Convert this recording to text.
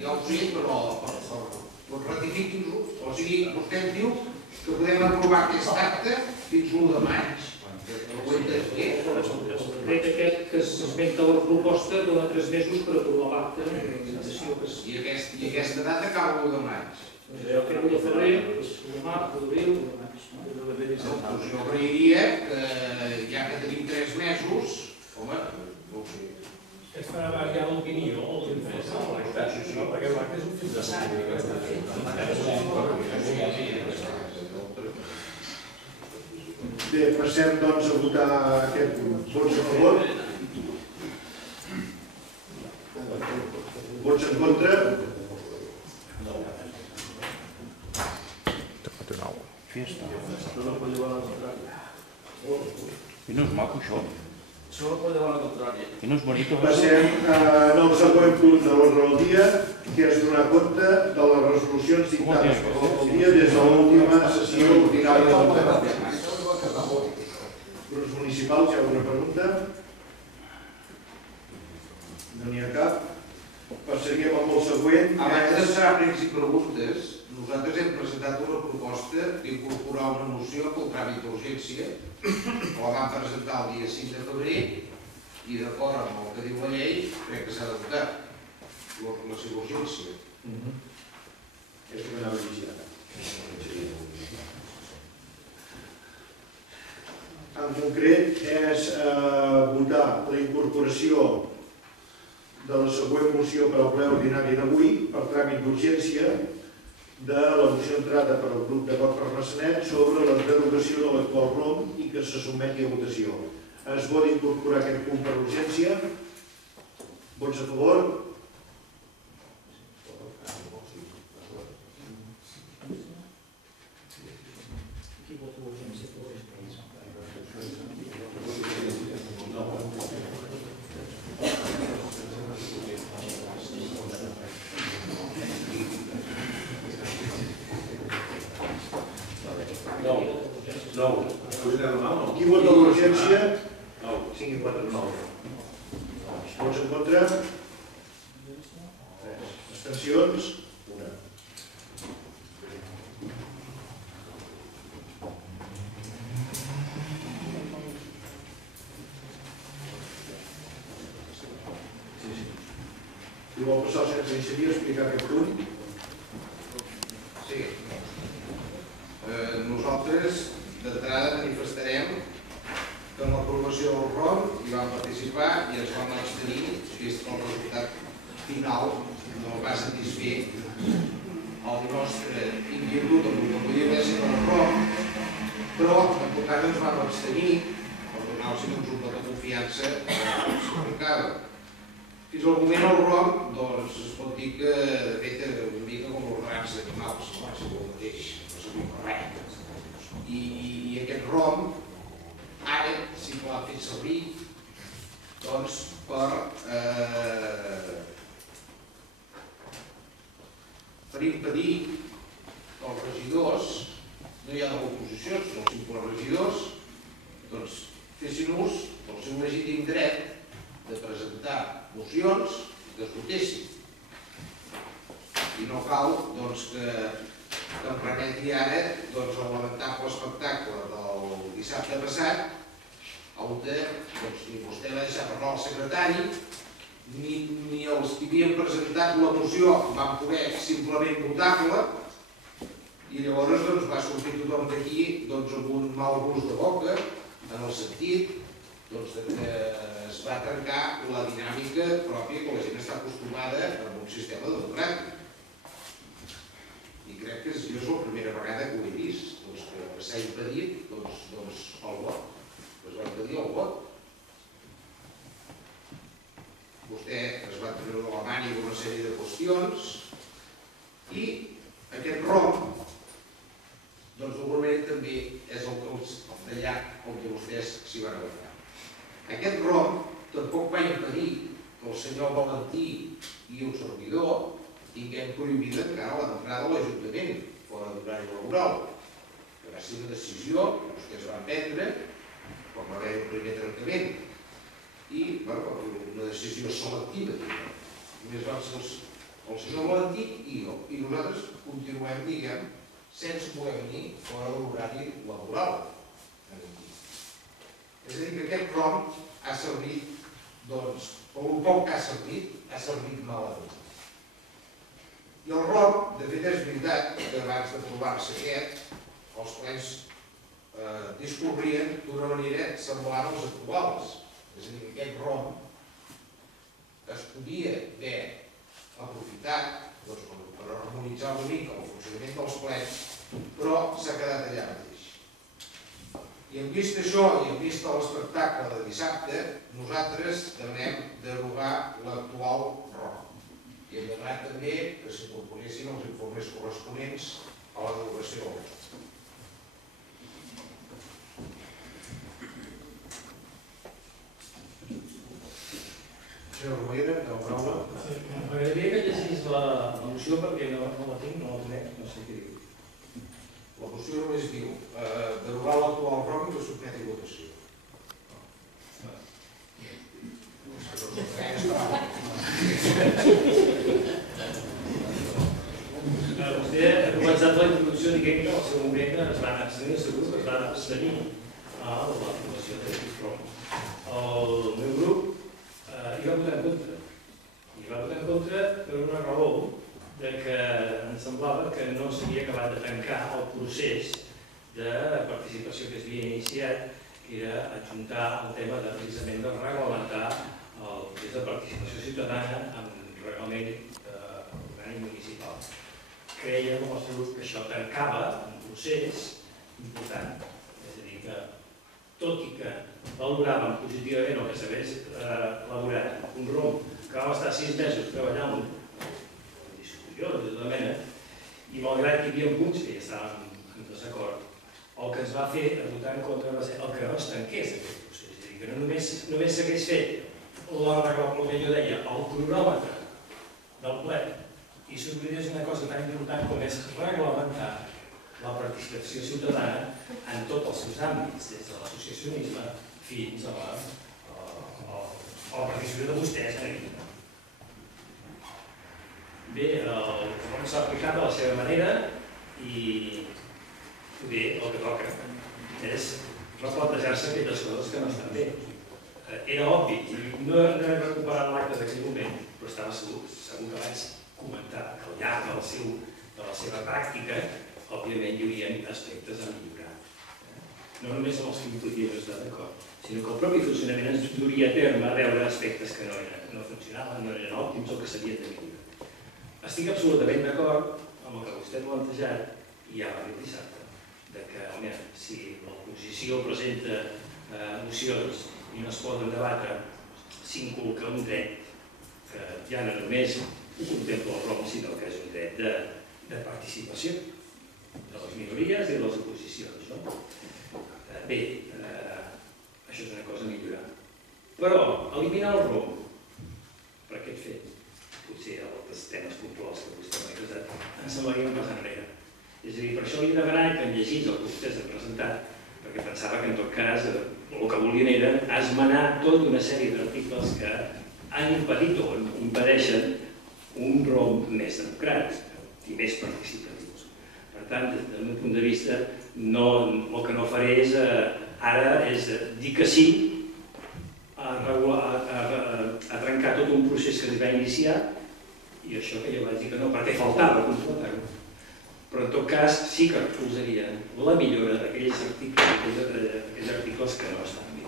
ja ho sé, però ratifiquin-ho. O sigui, vostè ens diu que podem aprovar aquest acte fins l'1 de maig. Ho hem de fer. El decret aquest que s'esmenta a la proposta dona 3 mesos per aprovar l'acte de presentació. I aquesta data acaba l'1 de maig. El 1 de febrer, el març, l'abril, el maig. Doncs jo creuria que ja que tenim 3 mesos, home, no ho sé. Es farà variar l'opinió o l'interessa de l'acte, perquè l'acte és un fins de sang. Bé, passem doncs a votar aquest punt. Vots a favor? Vots en contra? I no és maco, això. Solo puede llevar la contraria. I no és bonito. Passem al següent punt de l'ordre del dia, que és donar compte de les resolucions dictades per l'ordre del dia des de l'última sessió ordinària del ple. Grups municipals, hi ha alguna pregunta? No n'hi ha cap. Passaríem amb el següent. Abans de serà pregs i preguntes, nosaltres hem presentat una proposta d'incorporar una moció pel tràmit d'urgència. La vam presentar el dia 5 de febrer i d'acord amb el que diu la llei crec que s'ha de votar la seva urgència. És que m'anava a vigilar. En concret és votar la incorporació de la següent moció per al ple ordinari d'avui per tràmit d'urgència de la moció entrada per al grup de vot per Massanet sobre la derogació de l'actual ROM i que se sotmeti a votació. Es vol incorporar aquest punt per urgència. Vots a favor? Qui vota l'urgència? 5 i 4, 9. Vots en contra? Abstencions? 1. I vol passar al centre d'iniciativa a explicar aquest punt? Sí. Nosaltres d'entrada manifestarem que en l'aprovació del ROM hi vam participar i ens vam abstenir, vist que el resultat final no va satisfer el nostre inquietud amb el que podia haver sigut el ROM, però en tot cas ens vam abstenir per donar-los un vot de confiança que s'aplicava. Fins al moment el ROM, doncs, es pot dir que de fet era una mica com els rams animals, no és el mateix, no s'aplica res. I aquest ROM ara sí que l'ha fet servir doncs, per impedir que els regidors, no hi ha de l'oposició, sinó els simples regidors, doncs, fessin ús del seu legítim dret de presentar mocions que es votessin. I no cal doncs, que em remeti ara el lamentable espectacle del dissabte passat, on ni vostè va deixar parlar el secretari, ni els que havien presentat la moció van poder simplement votar-la, i llavors va sortir tothom d'aquí amb un mal gust de boca, en el sentit que es va trencar la dinàmica pròpia que la gent està acostumada a un sistema democràtic. I crec que jo és la primera vegada que ho he vist, que s'ha impedit el vot. Es va impedir el vot. Vostè es va treure de la màniga una sèrie de qüestions i aquest ROM d'alguna manera també és d'allà on vostès s'hi van agafar. Aquest ROM tampoc va impedir que el senyor Valentí i un servidor tinguem prohibida encara l'entrada a l'Ajuntament fora d'horari laboral, que va ser una decisió que vostès van prendre quan va haver un primer trencament i una decisió selectiva. Només van ser el senyor Valentí i jo. I nosaltres continuem, diguem, sense poder venir fora de l'horari laboral. És a dir, que aquest ROM ha servit, doncs, per el poc que ha servit malament. I el ROM, de fet, és veritat que abans d'aprovar-se aquest, els plens discorrien d'una manera semblant als actuals. És a dir, que aquest ROM es podia haver aprofitat per harmonitzar una mica el funcionament dels plens, però s'ha quedat allà mateix. I en vist això i en vist l'espectacle de dissabte, nosaltres demanem derogar l'actual ROM. I hem demanat també que s'incorporessin els informes corresponents a la derogació del ROM. Senyor Romera, de la paraula. M'agradaria que llegís la moció perquè no la tinc, no la conec, no sé què diu. La moció només diu derogar l'actual ROM i que sotmeti a votació. Vostè ha començat la introducció dient que al seu moment es van abstenir, segur que es van abstenir a l'aprovació d'aquest ROM. El meu grup hi va votar en contra. I va votar en contra per una raó de que ens semblava que no s'havia acabat de tancar el procés de participació que s'havia iniciat, que era adjuntar el tema precisament de reglamentar el procés de participació ciutadana amb reglament orgànic municipal. Creiem el nostre grup que això tancava un procés important. És a dir, que tot i que valoràvem positivament el que s'hagués elaborat un ROM que vam estar 6 mesos treballant en discussió de tota mena, i malgrat que hi havia punts que ja estàvem en desacord, el que ens va fer a votar en contra va ser el que no es tanqués aquest procés. És a dir, que no només s'hagués fet el que jo deia, el cronòmetre del ple, i s'oblidés una cosa tan important com és reglamentar la participació ciutadana en tots els seus àmbits, des de l'associacionisme fins a la participació de vostès en aquí. Bé, el ROM s'ha aplicat de la seva manera i bé, el que toca és replantejar-se aquelles coses que no estan bé. Era obvi, no he recuperat l'acte d'aquell moment, però estava segur que vaig comentar que al llarg de la seva pràctica, òbviament hi haurien aspectes a millorar. No només amb els que hi podíem estar d'acord, sinó que el propi funcionament ens duria a terme a veure aspectes que no funcionaven, no eren òptims o que s'havien de millorar. Estic absolutament d'acord amb el que vostè ha plantejat, i ja va dir dissabte, que si l'oposició presenta mocions i no es poden debatre, s'inculca un dret que ja no només ho contempla el ROM, sinó que és un dret de participació de les minories i de les oposicions. Bé, això és una cosa a millorar. Però eliminar el ROM per aquest fet, potser altres temes puntuals que vostè m'ha expressat, em semblaria un pas enrere. És a dir, per això li he demanat que em llegís el que vostès han presentat, perquè pensava que en tot cas el que volien era esmenar tota una sèrie d'articles que han impedit o impedeixen un ROM més democràtic i més participatiu. Per tant, des del meu punt de vista, el que no faré ara és dir que sí a trencar tot un procés que es va iniciar, i això que jo vaig dir que no, perquè faltava completar-ho. Però en tot cas sí que recolzaria la millora d'aquells articles que no estan bé.